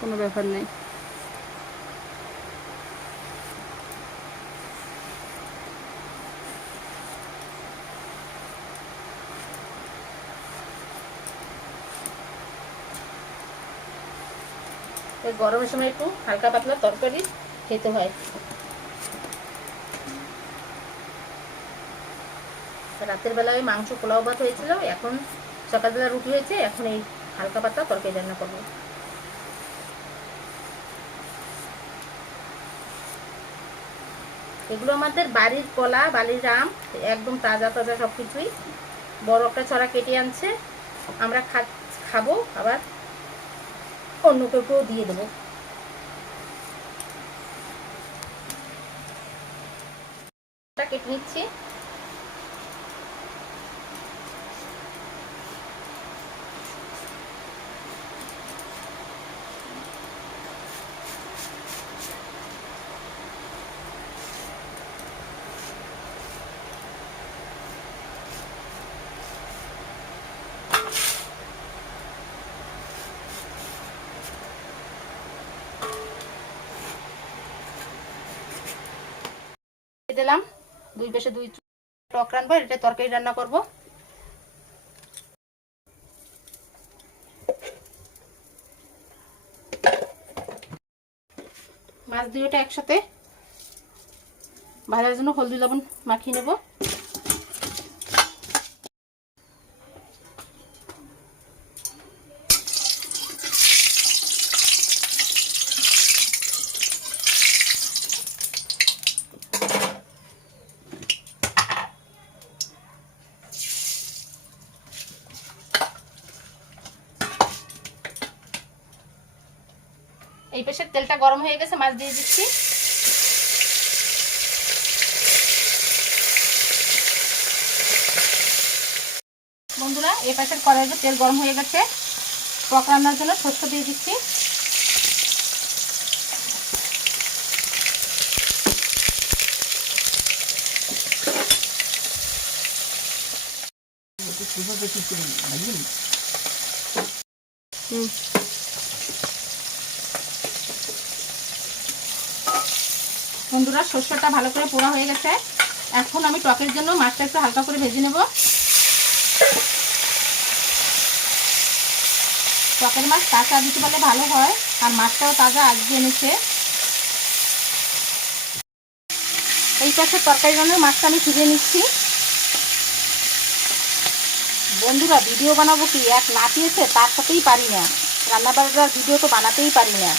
কোনো ব্যাপার নেই। গরমের সময় একটু হালকা পাতলা তরকারি খেতে হয়। রাতের বেলায় মাংস পোলাও ভাত হয়েছিল, এখন সকালবেলা রুটি হয়েছে, এখন এই হালকা পাতলা তরকারি রান্না করব। এগুলো আমাদের বাড়ির কলা, বালির আম, একদম তাজা তাজা সব কিছুই বড় একটা ছড়া কেটে আনছে। আমরা খাব, আবার অন্য কেউকেও দিয়ে দেবো। কেটে নিচ্ছি দিয়ে দিলাম দুই পাশে দুই টক রানবো এটা তরকারি রান্না করব। মাছ দুইটা একসাথে। ভাজার জন্য হলদি লবণ মাখিয়ে নেব। এই পাশের তেলটা গরম হয়ে গেছে, মাছ দিয়ে দিচ্ছি। বন্ধুরা, এই পাশের কড়াইতে তেল গরম হয়ে গেছে। টক রান্নার জন্য শস্য দিয়ে দিচ্ছি। হুম। বন্ধুরা শস্যটা ভালো করে পোড়া হয়ে গেছে। এখন আমি টকের জন্য মাছটা একটু হালকা করে ভেজে নেব। টকের মাছ কাঁচা দিতে পারলে ভালো হয়, আর মাছটাও তাজা আজকে এনেছে। এই পাশে তরকারি রান্নার মাছটা আমি ফিরিয়ে নিচ্ছি। বন্ধুরা, ভিডিও বানাবো কি? এক নাচিয়েছে তার সাথেই পারি না। রান্না বান্নার ভিডিও তো বানাতেই পারি না।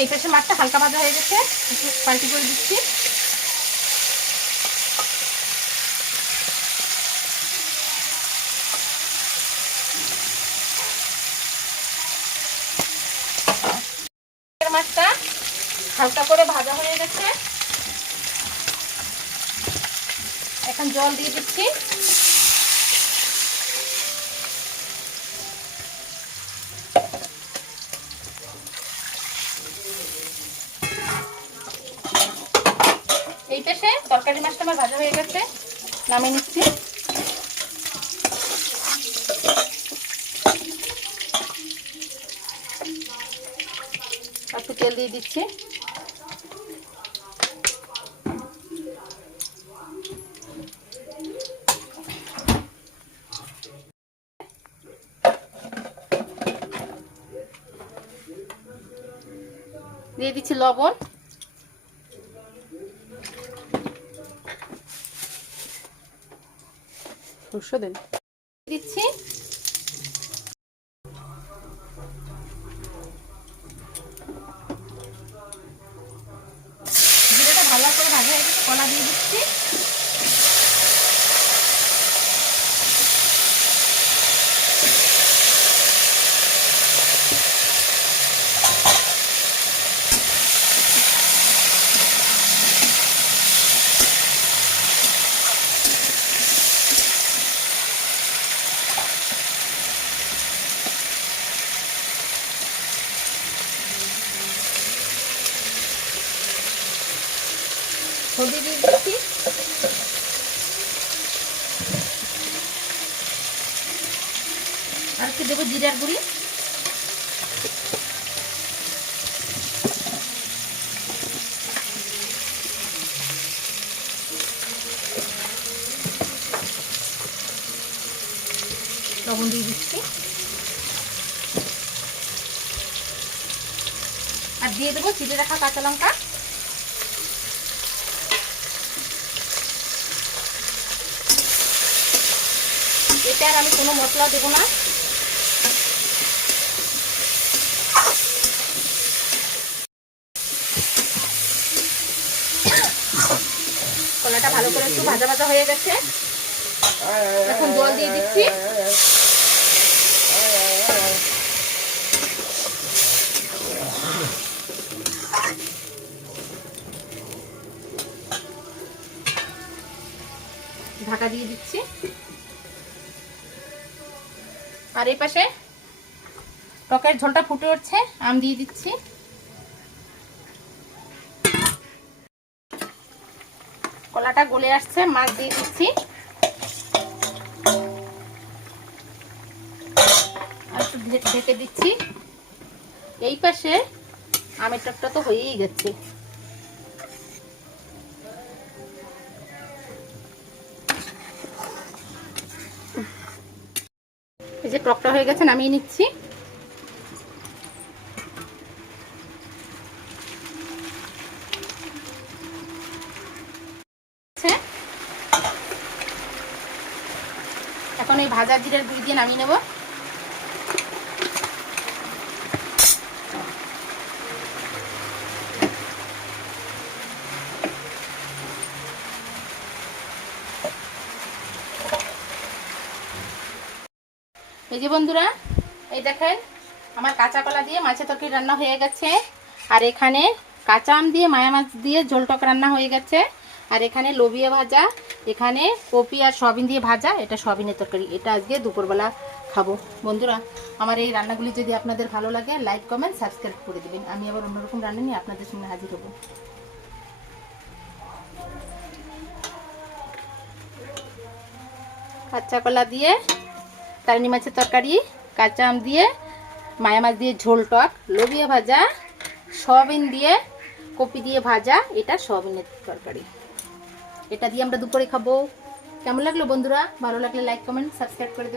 এই পাশে মাছটা হালকা ভাজা হয়ে গেছে। একটু পাল্টি করে দিচ্ছি। মাছটা হালকা করে ভাজা হয়ে গেছে। এখন জল দিয়ে দিচ্ছি। পাশে তরকারি মাছটা আমার ভাজা হয়ে গেছে, নামিয়ে নিচ্ছি। একটু তেল দিয়ে দিচ্ছি। দিয়ে দিচ্ছি লবণ। শস্য দেন হলদি দিয়ে দিচ্ছি। আর একটু দেবো জিরার গুঁড়ি। লবণ দিয়ে দিচ্ছি। আর দিয়ে দেবো চিড়ে রাখা কাঁচা লঙ্কা। আর আমি কোনো মশলা দেবো না। কলাটা ভালো করে একটু ভাজা ভাজা হয়ে গেছে। এখন জল দিয়ে দিচ্ছি। ঢাকা দিয়ে দিচ্ছি। আর এই পাশে টকের ঝোলটা ফুটে উঠছে, আম দিয়ে দিচ্ছি। কলাটা গলে আসছে, মাছ দিয়ে দিচ্ছি। একটু ঢেকে দিচ্ছি। এই পাশে আমের টকটা তো হয়েই গেছে। যে টকটা হয়ে গেছে নামিয়ে নিচ্ছি। এখন এই ভাজা জিরের গুঁড়ি দিয়ে নামিয়ে নেব। এই যে বন্ধুরা, এই দেখেন, আমার কাঁচা কলা দিয়ে মাছের তরকারি রান্না হয়ে গেছে। আর এখানে কাঁচা আম দিয়ে, মায়া মাছ দিয়ে ঝোল টক রান্না হয়ে গেছে। আর এখানে লোবিয়া ভাজা, এখানে কপি আর সয়াবিন দিয়ে ভাজা, এটা সয়াবিনের তরকারি। এটা আজকে দুপুরবেলা খাব। বন্ধুরা, আমার এই রান্নাগুলি যদি আপনাদের ভালো লাগে লাইক কমেন্ট সাবস্ক্রাইব করে দেবেন। আমি আবার অন্যরকম রান্না নিয়ে আপনাদের সঙ্গে হাজির হব। কাঁচা কলা দিয়ে তারিণী মাছের তরকারি, কাঁচা আম দিয়ে, মায়া মাছ দিয়ে ঝোল টক, লোবিয়া ভাজা, সয়াবিন দিয়ে কপি দিয়ে ভাজা, এটা সয়াবিনের তরকারি। এটা দিয়ে আমরা দুপুরে খাব। কেমন লাগল বন্ধুরা? ভালো লাগলে লাইক কমেন্ট সাবস্ক্রাইব করে